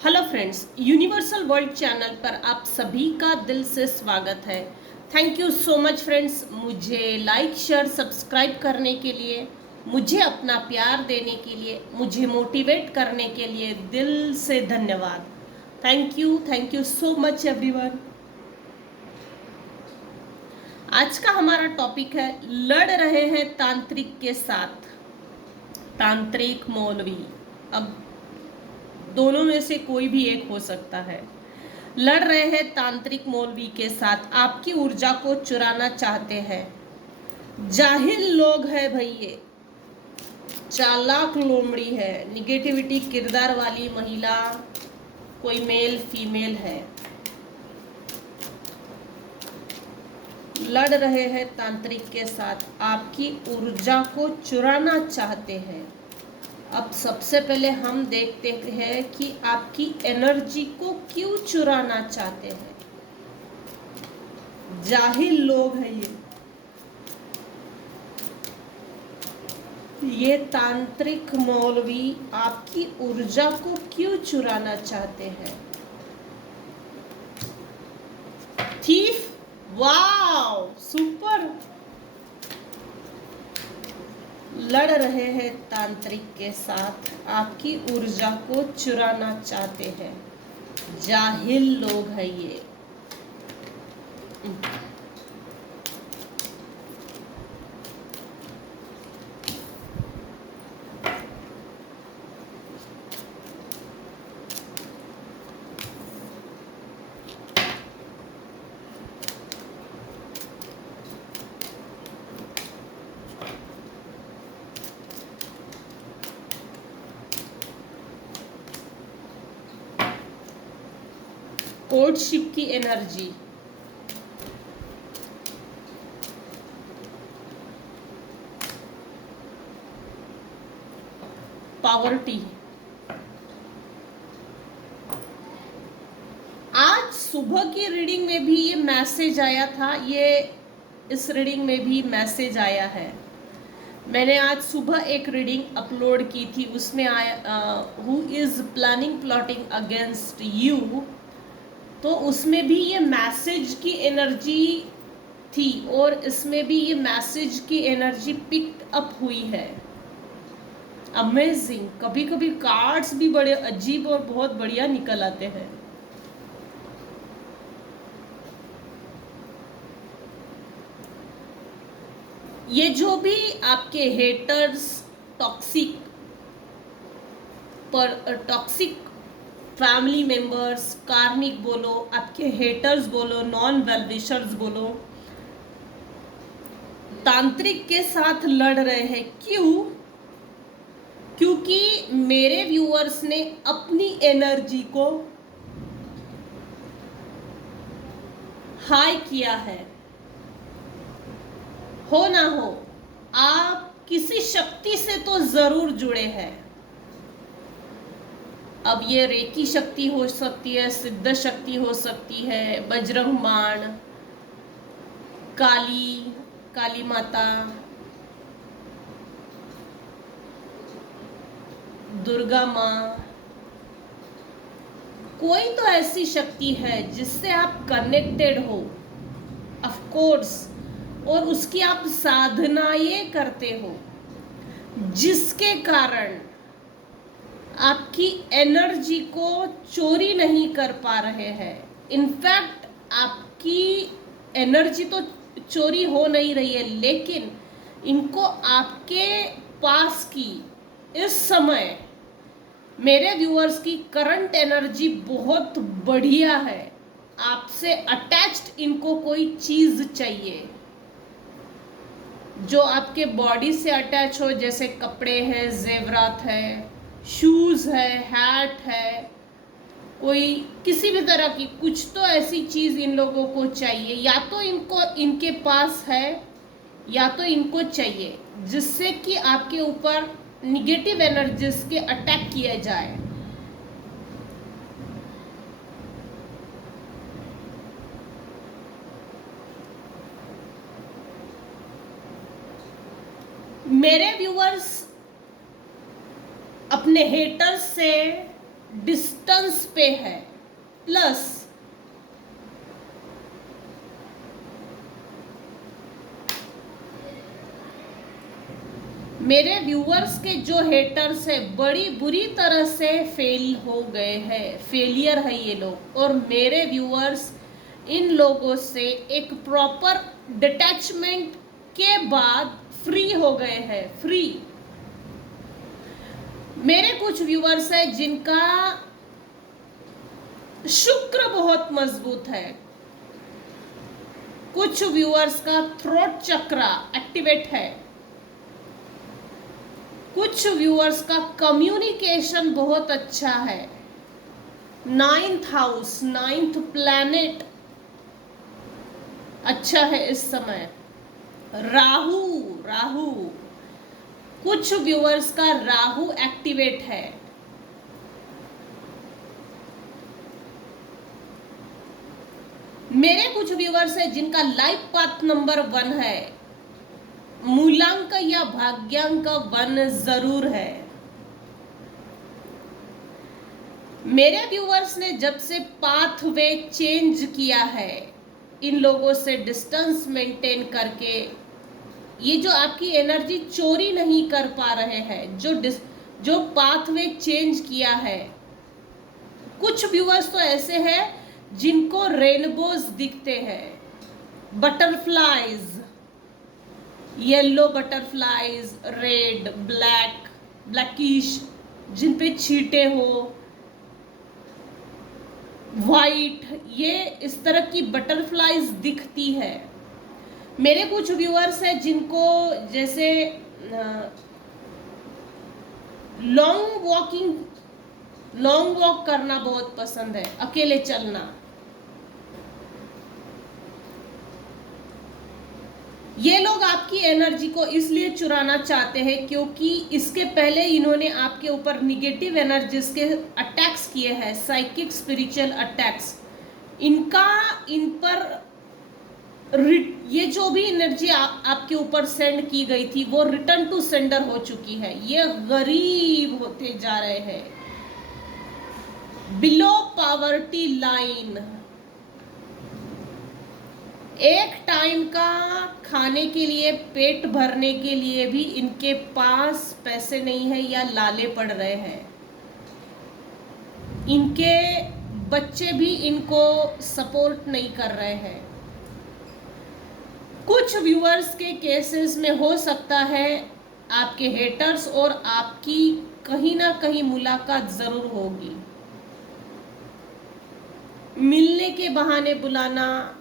Hello friends, universal world channel पर आप सभी का दिल से स्वागत है। Thank you so much friends, मुझे लाइक शेयर सब्सक्राइब करने के लिए, मुझे अपना प्यार देने के लिए, मुझे मोटिवेट करने के लिए दिल से धन्यवाद। Thank you so much everyone. आज का हमारा टॉपिक है लड़ रहे हैं तांत्रिक के साथ, तांत्रिक मौलवी। अब दोनों में से कोई भी एक हो सकता है। लड़ रहे हैं तांत्रिक मौलवी के साथ, आपकी ऊर्जा को चुराना चाहते हैं। जाहिल लोग हैं भाई, ये चालाक लोमड़ी है, निगेटिविटी किरदार वाली महिला, कोई मेल फीमेल है। लड़ रहे हैं तांत्रिक के साथ, आपकी ऊर्जा को चुराना चाहते हैं। अब सबसे पहले हम देखते हैं कि आपकी एनर्जी को क्यों चुराना चाहते हैं। जाहिल लोग हैं ये तांत्रिक मौलवी आपकी ऊर्जा को क्यों चुराना चाहते हैं। Thief, wow super. लड़ रहे हैं तांत्रिक के साथ, आपकी ऊर्जा को चुराना चाहते हैं। जाहिल लोग हैं ये। कोर्टशिप की एनर्जी, पावर्टी। आज सुबह की रीडिंग में भी ये मैसेज आया था, ये इस रीडिंग में भी मैसेज आया है। मैंने आज सुबह एक रीडिंग अपलोड की थी, उसमें आया who is planning plotting against you, तो उसमें भी ये मैसेज की एनर्जी थी और इसमें भी ये मैसेज की एनर्जी पिक अप हुई है। अमेजिंग। कभी कभी कार्ड्स भी बड़े अजीब और बहुत बढ़िया निकल आते हैं। ये जो भी आपके हेटर्स, टॉक्सिक फैमिली मेंबर्स, कार्मिक बोलो, आपके हेटर्स बोलो, नॉन वेल विशर्स बोलो, तांत्रिक के साथ लड़ रहे हैं। क्यों? क्योंकि मेरे व्यूअर्स ने अपनी एनर्जी को हाई किया है। हो ना हो, आप किसी शक्ति से तो जरूर जुड़े हैं। अब ये रेकी शक्ति हो सकती है, सिद्ध शक्ति हो सकती है, बजरंग बाण, काली माता, दुर्गा माँ, कोई तो ऐसी शक्ति है जिससे आप कनेक्टेड हो, ऑफ कोर्स, और उसकी आप साधनाएं करते हो, जिसके कारण आपकी एनर्जी को चोरी नहीं कर पा रहे हैं। इनफैक्ट आपकी एनर्जी तो चोरी हो नहीं रही है, लेकिन इनको आपके पास की इस समय मेरे व्यूअर्स की करंट एनर्जी बहुत बढ़िया है। आपसे अटैच्ड इनको कोई चीज चाहिए जो आपके बॉडी से अटैच हो, जैसे कपड़े हैं, जेवरात है, शूज है, हैट है, कोई किसी भी तरह की कुछ तो ऐसी चीज इन लोगों को चाहिए, या तो इनको इनके पास है या तो इनको चाहिए, जिससे कि आपके ऊपर निगेटिव एनर्जीज के अटैक किया जाए। मेरे व्यूअर्स अपने हेटर्स से डिस्टेंस पे है, प्लस मेरे व्यूअर्स के जो हेटर्स है बड़ी बुरी तरह से फेल हो गए हैं, फेलियर है ये लोग, और मेरे व्यूअर्स इन लोगों से एक प्रॉपर डिटैचमेंट के बाद फ्री हो गए हैं, फ्री। मेरे कुछ व्यूअर्स है जिनका शुक्र बहुत मजबूत है, कुछ व्यूअर्स का थ्रोट चक्र एक्टिवेट है, कुछ व्यूअर्स का कम्युनिकेशन बहुत अच्छा है, 9th हाउस, 9th प्लैनेट अच्छा है इस समय, राहु, कुछ व्यूअर्स का राहु एक्टिवेट है। मेरे कुछ व्यूअर्स है जिनका लाइफ पाथ नंबर 1 है, मूलांक या भाग्यांक 1 जरूर है। मेरे व्यूअर्स ने जब से पाथवे चेंज किया है, इन लोगों से डिस्टेंस मेंटेन करके, ये जो आपकी एनर्जी चोरी नहीं कर पा रहे हैं, जो पाथवे चेंज किया है, कुछ व्यूअर्स तो ऐसे हैं जिनको रेनबोज दिखते हैं, butterflies, yellow butterflies, red, blackish, जिन पे छींटे हो, वाइट, ये इस तरह की बटरफ्लाइज दिखती है। मेरे कुछ व्यूअर्स हैं जिनको जैसे लॉन्ग वॉक करना बहुत पसंद है, अकेले चलना। ये लोग आपकी एनर्जी को इसलिए चुराना चाहते हैं क्योंकि इसके पहले इन्होंने आपके ऊपर निगेटिव एनर्जीज के अटैक्स किए हैं, साइकिक स्पिरिचुअल अटैक्स। इन पर ये जो भी एनर्जी आपके ऊपर सेंड की गई थी वो रिटर्न टू सेंडर हो चुकी है। ये गरीब होते जा रहे हैं, बिलो पॉवर्टी लाइन, एक टाइम का खाने के लिए, पेट भरने के लिए भी इनके पास पैसे नहीं है या लाले पड़ रहे हैं। इनके बच्चे भी इनको सपोर्ट नहीं कर रहे हैं। कुछ व्यूअर्स के केसेस में हो सकता है आपके हेटर्स और आपकी कहीं ना कहीं मुलाकात जरूर होगी, मिलने के बहाने बुलाना,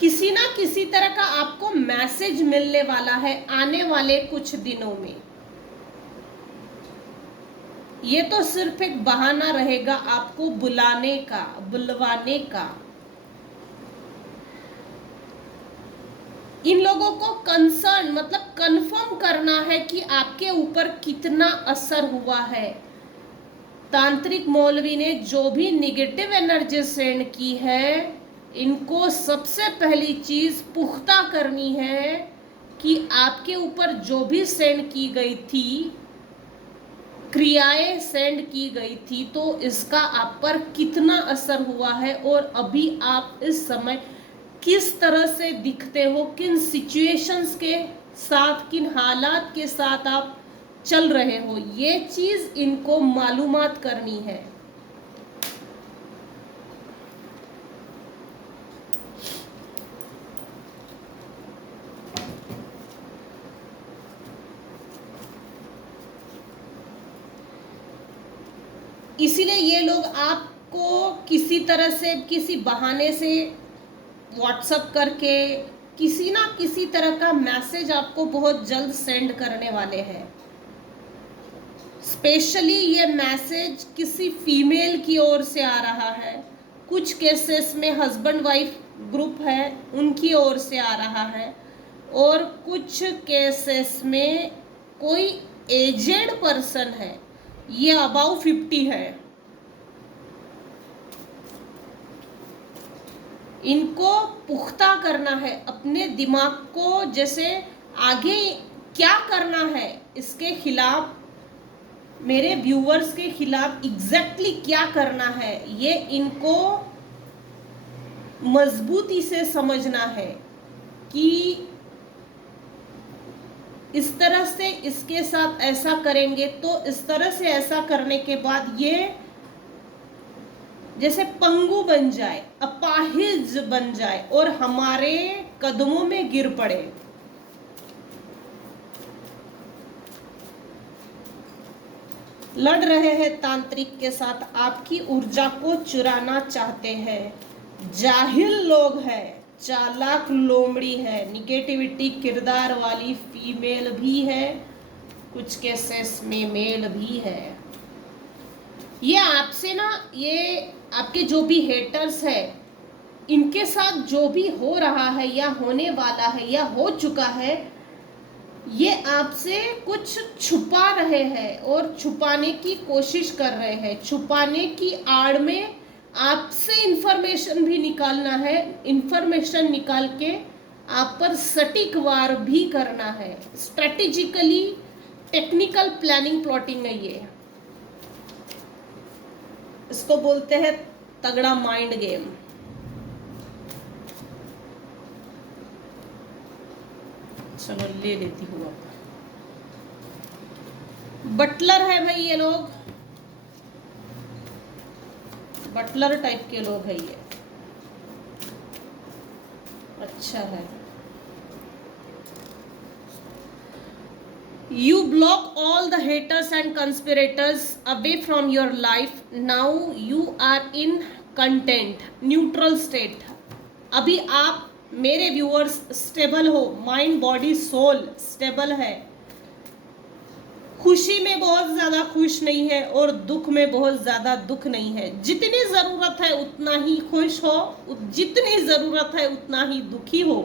किसी ना किसी तरह का आपको मैसेज मिलने वाला है आने वाले कुछ दिनों में। ये तो सिर्फ एक बहाना रहेगा आपको बुलाने का, बुलवाने का। इन लोगों को कंसर्न मतलब कंफर्म करना है कि आपके ऊपर कितना असर हुआ है। तांत्रिक मौलवी ने जो भी निगेटिव एनर्जी सेंड की है, इनको सबसे पहली चीज पुख्ता करनी है कि आपके ऊपर जो भी सेंड की गई थी, क्रियाएं सेंड की गई थी, तो इसका आप पर कितना असर हुआ है और अभी आप इस समय किस तरह से दिखते हो, किन सिचुएशंस के साथ, किन हालात के साथ आप चल रहे हो, ये चीज इनको मालूमात करनी है। इसीलिए ये लोग आपको किसी तरह से, किसी बहाने से व्हाट्सएप करके किसी ना किसी तरह का मैसेज आपको बहुत जल्द सेंड करने वाले हैं। स्पेशली ये मैसेज किसी फीमेल की ओर से आ रहा है, कुछ केसेस में हस्बैंड वाइफ ग्रुप है उनकी ओर से आ रहा है, और कुछ केसेस में कोई एजेड पर्सन है, ये अबाउ 50 है। इनको पुख्ता करना है अपने दिमाग को, जैसे आगे क्या करना है इसके खिलाफ मेरे व्यूअर्स के खिलाफ एग्जैक्टली क्या करना है, ये इनको मजबूती से समझना है कि इस तरह से इसके साथ ऐसा करेंगे तो इस तरह से ऐसा करने के बाद ये जैसे पंगु बन जाए, अपाहिज बन जाए और हमारे कदमों में गिर पड़े। लड़ रहे हैं तांत्रिक के साथ, आपकी ऊर्जा को चुराना चाहते हैं। जाहिल लोग हैं, चालाक लोमड़ी है, निगेटिविटी किरदार वाली फीमेल भी है, कुछ केसेस में मेल भी है। ये आपसे ना, ये आपके जो भी हेटर्स है, इनके साथ जो भी हो रहा है या होने वाला है या हो चुका है, ये आपसे कुछ छुपा रहे हैं और छुपाने की कोशिश कर रहे हैं। छुपाने की आड़ में आपसे इंफॉर्मेशन भी निकालना है, इंफॉर्मेशन निकाल के आप पर सटीक वार भी करना है। स्ट्रेटेजिकली टेक्निकल प्लानिंग प्लॉटिंग है ये, इसको बोलते हैं तगड़ा माइंड गेम। चलो ले लेती हूँ अब। बटलर है भाई ये लोग, बटलर टाइप के लोग है ये। अच्छा है। You block all the haters and conspirators away from your life. Now you are in content, neutral state. अभी आप मेरे व्यूअर्स स्टेबल हो, माइंड बॉडी सोल स्टेबल है। खुशी में बहुत ज्यादा खुश नहीं है और दुख में बहुत ज्यादा दुख नहीं है। जितनी जरूरत है उतना ही खुश हो, जितनी जरूरत है उतना ही दुखी हो।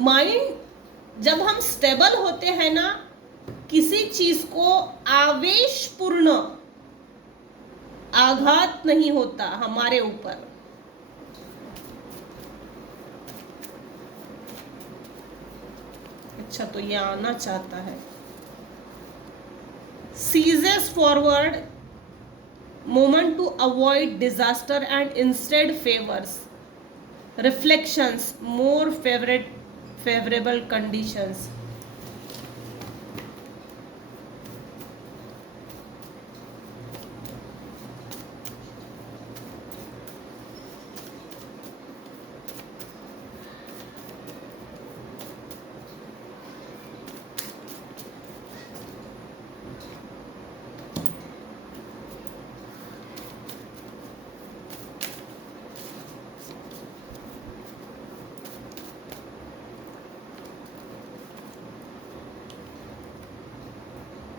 माइंड जब हम स्टेबल होते हैं ना, किसी चीज को आवेशपूर्ण आघात नहीं होता हमारे ऊपर। अच्छा, तो ये आना चाहता है। Seizes forward moment to avoid disaster and instead favours reflections more favorable conditions.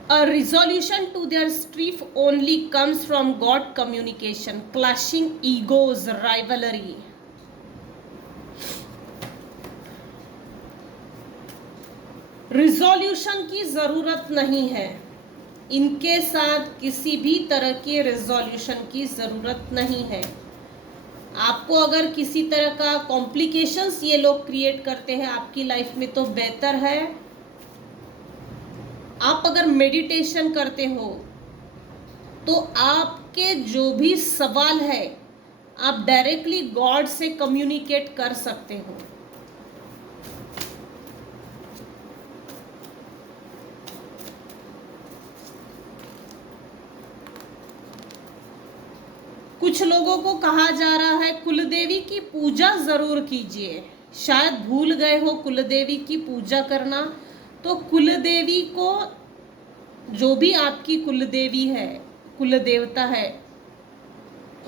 A resolution to their strife only comes from God communication, clashing egos, rivalry. Resolution की जरूरत नहीं है, इनके साथ किसी भी तरह के रिजोल्यूशन की जरूरत नहीं है। आपको अगर किसी तरह का कॉम्प्लिकेशंस ये लोग क्रिएट करते हैं आपकी लाइफ में, तो बेहतर है आप अगर मेडिटेशन करते हो तो आपके जो भी सवाल है आप डायरेक्टली गॉड से कम्युनिकेट कर सकते हो। कुछ लोगों को कहा जा रहा है कुलदेवी की पूजा जरूर कीजिए। शायद भूल गए हो कुलदेवी की पूजा करना, तो कुलदेवी को, जो भी आपकी कुलदेवी है, कुलदेवता है,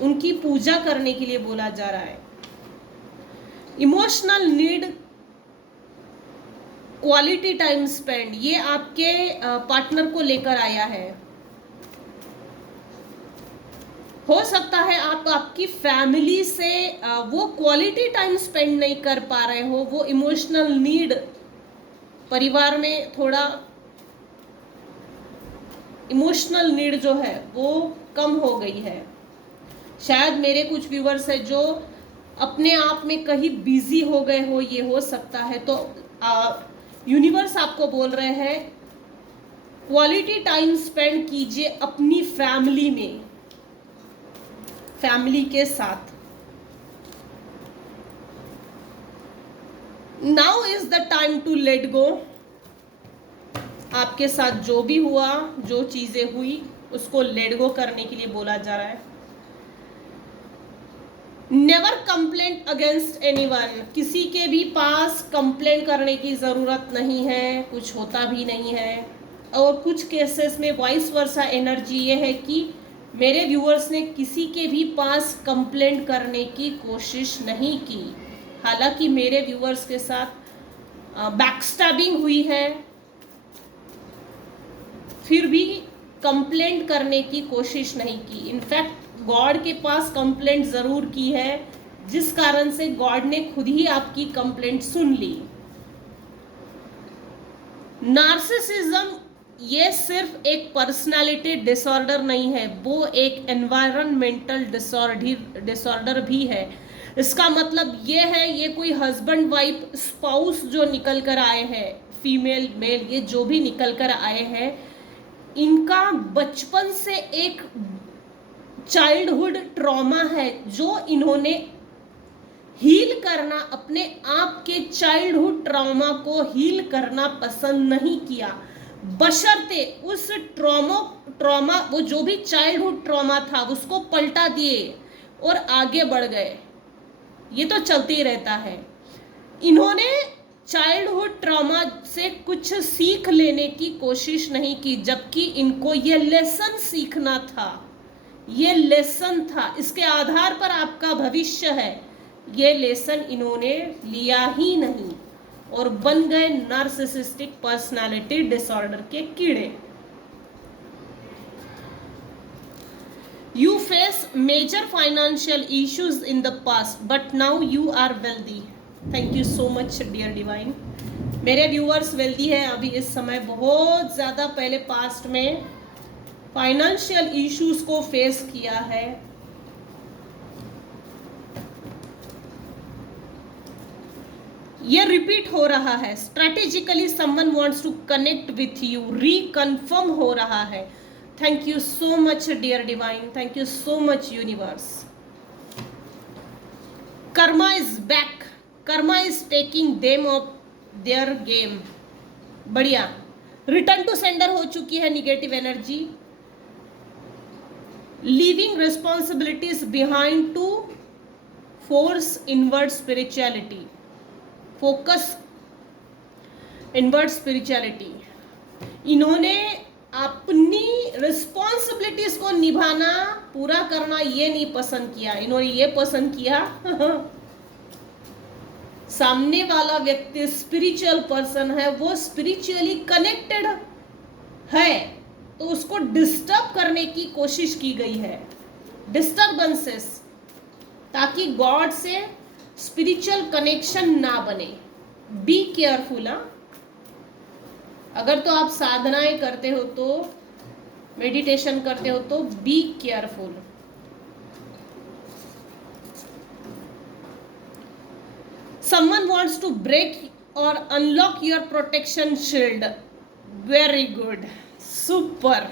उनकी पूजा करने के लिए बोला जा रहा है। Emotional need, quality time spend, ये आपके पार्टनर को लेकर आया है। हो सकता है आप आपकी फैमिली से वो क्वालिटी टाइम स्पेंड नहीं कर पा रहे हो, वो इमोशनल नीड परिवार में थोड़ा इमोशनल नीड जो है वो कम हो गई है। शायद मेरे कुछ व्यूवर्स है जो अपने आप में कहीं बिजी हो गए हो, ये हो सकता है। तो यूनिवर्स आपको बोल रहे हैं क्वालिटी टाइम स्पेंड कीजिए अपनी फैमिली में, फैमिली के साथ। Now is the time to let go. आपके साथ जो भी हुआ, जो चीजें हुई, उसको लेट गो करने के लिए बोला जा रहा है। Never complaint against anyone. किसी के भी पास कंप्लेंट करने की जरूरत नहीं है, कुछ होता भी नहीं है। और कुछ केसेस में वाइस वर्सा एनर्जी ये है कि मेरे व्यूअर्स ने किसी के भी पास कंप्लेंट करने की कोशिश नहीं की। हालांकि मेरे व्यूअर्स के साथ बैकस्टैबिंग हुई है, फिर भी कंप्लेंट करने की कोशिश नहीं की। इनफैक्ट गॉड के पास कंप्लेंट जरूर की है, जिस कारण से गॉड ने खुद ही आपकी कंप्लेंट सुन ली। नार्सिसिज्म ये सिर्फ एक पर्सनालिटी डिसऑर्डर नहीं है, वो एक एनवायरमेंटल डिसऑर्डर भी है। इसका मतलब ये है, ये कोई हस्बैंड वाइफ स्पाउस जो निकल कर आए हैं, फीमेल मेल ये जो भी निकल कर आए हैं, इनका बचपन से एक चाइल्डहुड ट्रॉमा है जो इन्होंने हील करना, अपने आप के चाइल्डहुड ट्रॉमा को हील करना पसंद नहीं किया, बशर्ते उस ट्रॉमा वो जो भी चाइल्डहुड ट्रॉमा था उसको पलटा दिए और आगे बढ़ गए। ये तो चलते ही रहता है। इन्होंने चाइल्डहुड ट्रॉमा से कुछ सीख लेने की कोशिश नहीं की, जबकि इनको ये लेसन सीखना था, ये लेसन था, इसके आधार पर आपका भविष्य है। ये लेसन इन्होंने लिया ही नहीं और बन गए नार्सिसिस्टिक पर्सनालिटी डिसऑर्डर के कीड़े। You face major financial issues in the past, but now you are wealthy. Thank you so much, dear divine. मेरे व्यूअर्स वेल्दी है अभी इस समय, बहुत ज़्यादा पहले पास्ट में फाइनेंशियल इश्यूज को फेस किया है। ये रिपीट हो रहा है। Strategically someone wants to connect with you, reconfirm हो रहा है। Thank you so much dear divine, thank you so much universe. Karma is back, karma is taking them off their game. बढ़िया, रिटर्न टू सेंडर हो चुकी है negative energy. Leaving responsibilities behind to force inward spirituality, focus inward spirituality. इन्होंने अपनी responsibilities को निभाना, पूरा करना ये नहीं पसंद किया, इन्होंने ये पसंद किया सामने वाला व्यक्ति स्पिरिचुअल पर्सन है, वो स्पिरिचुअली कनेक्टेड है, तो उसको डिस्टर्ब करने की कोशिश की गई है, डिस्टर्बेंसेस, ताकि गॉड से स्पिरिचुअल कनेक्शन ना बने। Be careful. अगर तो आप साधनाएं करते हो, तो मेडिटेशन करते हो, तो be careful. Someone wants to break और unlock your protection shield. Very good, super.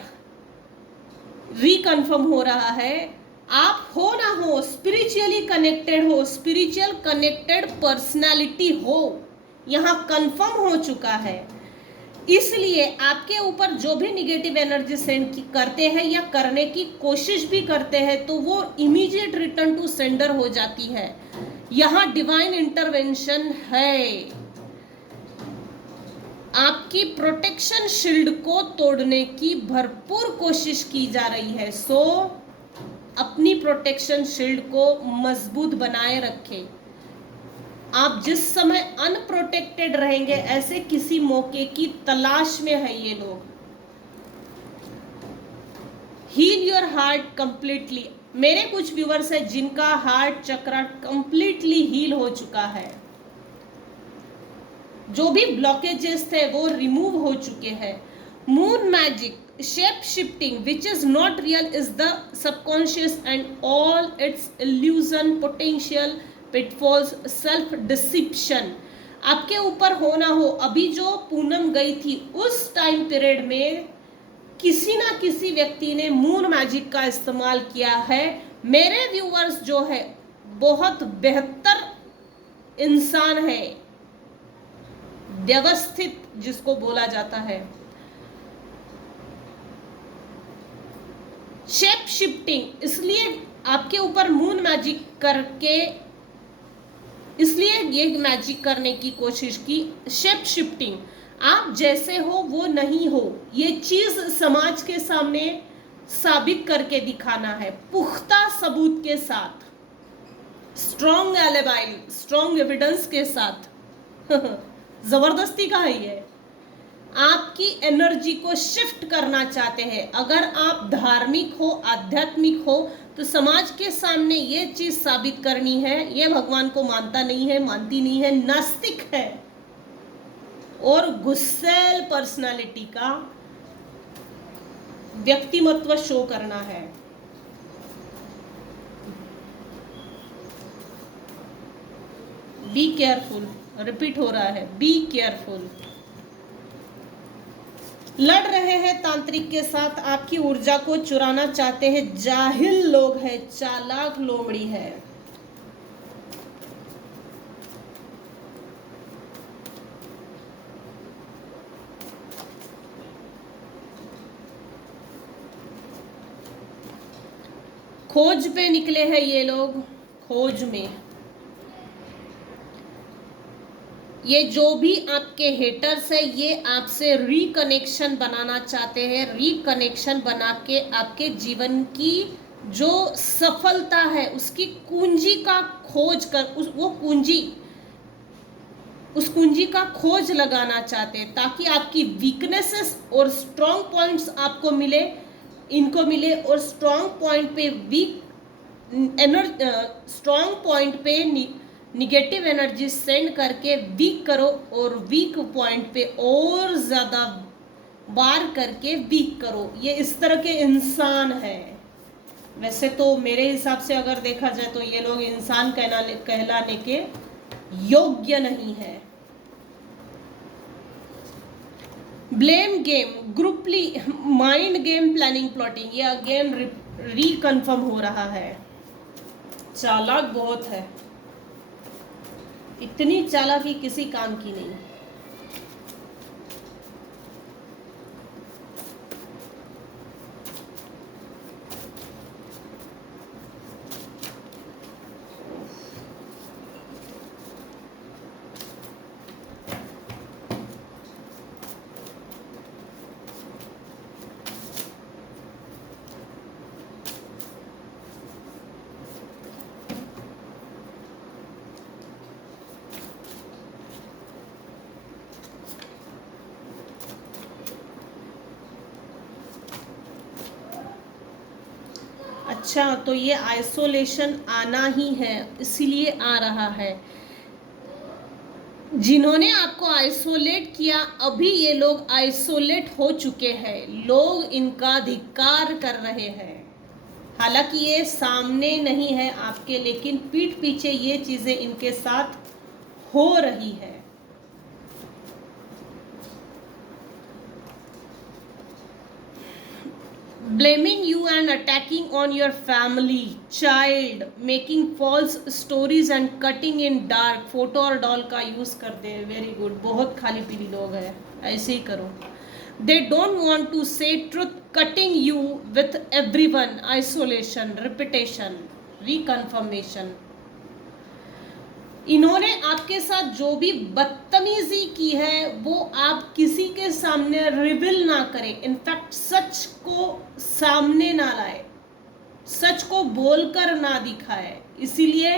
Reconfirm हो रहा है, आप हो ना हो स्पिरिचुअली कनेक्टेड हो, स्पिरिचुअल कनेक्टेड पर्सनालिटी हो, यहाँ कंफर्म हो चुका है। इसलिए आपके ऊपर जो भी निगेटिव एनर्जी सेंड करते हैं या करने की कोशिश भी करते हैं, तो वो इमीडिएट रिटर्न टू सेंडर हो जाती है। यहाँ डिवाइन इंटरवेंशन है, आपकी प्रोटेक्शन शील्ड को तोड़ने की भरपूर कोशिश की जा रही है। सो अपनी प्रोटेक्शन शील्ड को मजबूत बनाए रखें। आप जिस समय अनप्रोटेक्टेड रहेंगे, ऐसे किसी मौके की तलाश में है ये लोग। Heal your heart completely. मेरे कुछ व्यूअर्स हैं जिनका हार्ट चक्र कंप्लीटली हील हो चुका है, जो भी ब्लॉकेजेस थे वो रिमूव हो चुके हैं। Moon magic, shape shifting which is not real is the subconscious and all its illusion, potential, pitfalls, self deception। आपके ऊपर हो ना हो, अभी जो पूनम गई थी उस टाइम पीरियड में किसी ना किसी व्यक्ति ने मून मैजिक का इस्तेमाल किया है। मेरे व्यूअर्स जो है बहुत बेहतर इंसान है, व्यवस्थित जिसको बोला जाता है। शेप शिफ्टिंग, इसलिए आपके ऊपर मून मैजिक करके, इसलिए ये मैजिक करने की कोशिश की। शेप शिफ्टिंग, आप जैसे हो वो नहीं हो, ये चीज समाज के सामने साबित करके दिखाना है, पुख्ता सबूत के साथ, स्ट्रॉन्ग एलिबाई, स्ट्रॉन्ग एविडेंस के साथ। जबरदस्ती का है ये। आपकी एनर्जी को शिफ्ट करना चाहते हैं। अगर आप धार्मिक हो, आध्यात्मिक हो, तो समाज के सामने ये चीज साबित करनी है, ये भगवान को मानता नहीं है, मानती नहीं है, नास्तिक है और गुस्सैल पर्सनालिटी का व्यक्तिमत्व शो करना है। बी केयरफुल, रिपीट हो रहा है, बी केयरफुल। लड़ रहे हैं तांत्रिक के साथ, आपकी ऊर्जा को चुराना चाहते हैं, जाहिल लोग हैं, चालाक लोमड़ी है। खोज पे निकले हैं ये लोग, खोज में। ये जो भी आपके हेटर्स है, ये आपसे रिकनेक्शन बनाना चाहते हैं। रिकनेक्शन बना के आपके जीवन की जो सफलता है उसकी कुंजी का खोज कर, उस कुंजी का खोज लगाना चाहते हैं, ताकि आपकी वीकनेसेस और स्ट्रॉन्ग पॉइंट्स आपको मिले, इनको मिले, और स्ट्रॉन्ग पॉइंट पे स्ट्रॉन्ग पॉइंट पे निगेटिव एनर्जी सेंड करके वीक करो, और वीक पॉइंट पे और ज्यादा वार करके वीक करो। ये इस तरह के इंसान है। वैसे तो मेरे हिसाब से अगर देखा जाए तो ये लोग इंसान कहलाने के योग्य नहीं है। Blame game, grouply, mind game, planning, plotting, ये अगेन रिकन्फर्म हो रहा है। चालाक बहुत है, इतनी चालाकी किसी काम की नहीं। अच्छा, तो ये आइसोलेशन आना ही है, इसीलिए आ रहा है। जिन्होंने आपको आइसोलेट किया, अभी ये लोग आइसोलेट हो चुके हैं, लोग इनका धिक्कार कर रहे हैं। हालांकि ये सामने नहीं है आपके, लेकिन पीठ पीछे ये चीजें इनके साथ हो रही है। Blaming you and attacking on your family, child, making false stories and cutting in dark, photo और डॉल का यूज करते हैं। वेरी गुड, बहुत खाली पीली लोग हैं, ऐसे ही करो। They don't want to say truth, cutting you with everyone, isolation, repetition, reconfirmation। इन्होंने आपके साथ जो भी बदतमीजी की है वो आप किसी के सामने रिवील ना करें, इनफैक्ट सच को सामने ना लाए, सच को बोलकर ना दिखाए। इसीलिए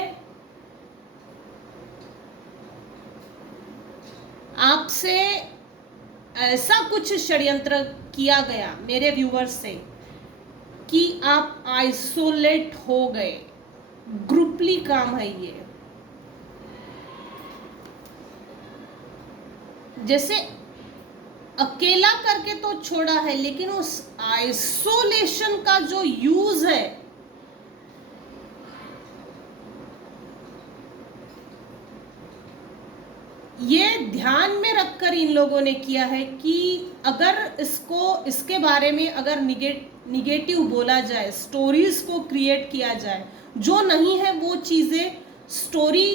आपसे ऐसा कुछ षड्यंत्र किया गया मेरे व्यूवर्स से कि आप आइसोलेट हो गए। ग्रुपली काम है ये, जैसे अकेला करके तो छोड़ा है, लेकिन उस आइसोलेशन का जो यूज है, ये ध्यान में रखकर इन लोगों ने किया है कि अगर इसके बारे में अगर निगेटिव बोला जाए, स्टोरीज को क्रिएट किया जाए, जो नहीं है वो चीज़ें स्टोरी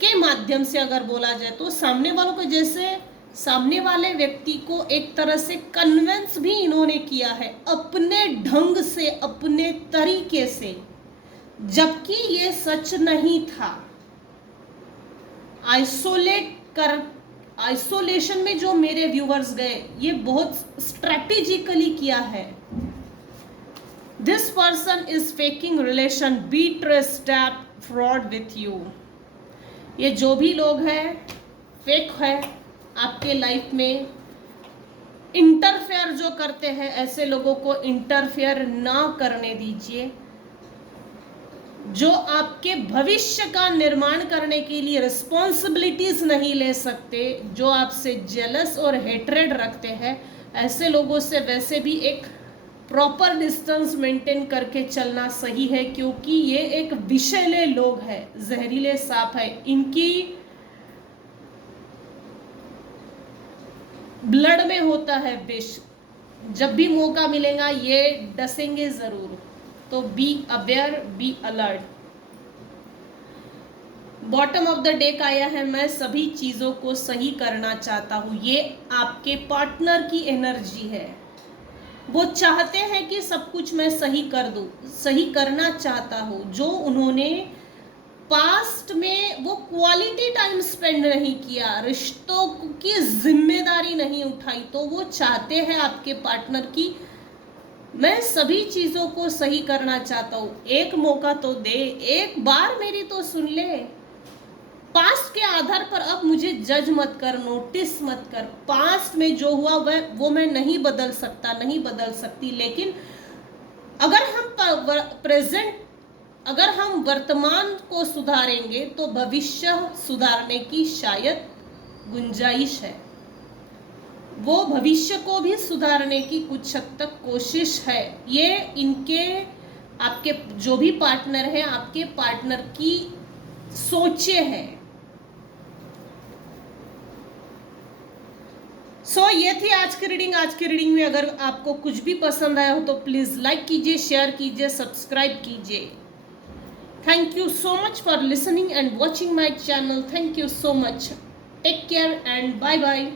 के माध्यम से अगर बोला जाए तो सामने वालों को, जैसे सामने वाले व्यक्ति को एक तरह से कन्विंस भी इन्होंने किया है अपने ढंग से, अपने तरीके से, जबकि ये सच नहीं था। आइसोलेशन में जो मेरे व्यूअर्स गए, ये बहुत स्ट्रेटेजिकली किया है। This person is faking relation, betray, step, fraud with you. ये जो भी लोग हैं फेक है आपके लाइफ में। इंटरफेयर जो करते हैं, ऐसे लोगों को इंटरफेयर ना करने दीजिए। जो आपके भविष्य का निर्माण करने के लिए रिस्पॉन्सिबिलिटीज नहीं ले सकते, जो आपसे जेलस और हेट्रेड रखते हैं, ऐसे लोगों से वैसे भी एक प्रॉपर डिस्टेंस मेंटेन करके चलना सही है, क्योंकि ये एक विषैले लोग हैं, जहरीले सांप है। इनकी ब्लड में होता है विष। जब भी मौका मिलेगा ये डसेंगे जरूर। तो be aware, be alert. Bottom of the deck आया है, मैं सभी चीजों को सही करना चाहता हूं। ये आपके पार्टनर की एनर्जी है। वो चाहते हैं कि सब कुछ मैं सही कर दूं, सही करना चाहता हूं। जो उन्होंने पास्ट में वो क्वालिटी टाइम स्पेंड नहीं किया, रिश्तों की जिम्मेदारी नहीं उठाई, तो वो चाहते हैं आपके पार्टनर की मैं सभी चीजों को सही करना चाहता हूं, एक मौका तो दे, एक बार मेरी तो सुन ले। पास्ट के आधार पर अब मुझे जज मत कर, नोटिस मत कर। पास्ट में जो हुआ वो मैं नहीं बदल सकता, नहीं बदल सकती, लेकिन अगर हम वर्तमान को सुधारेंगे तो भविष्य सुधारने की शायद गुंजाइश है। वो भविष्य को भी सुधारने की कुछ हद तक कोशिश है। ये इनके, आपके जो भी पार्टनर है, आपके पार्टनर की सोचे हैं। ये थी आज की रीडिंग। आज की रीडिंग में अगर आपको कुछ भी पसंद आया हो तो प्लीज लाइक कीजिए, शेयर कीजिए, सब्सक्राइब कीजिए। Thank you so much for listening and watching my channel. Thank you so much. Take care and bye bye.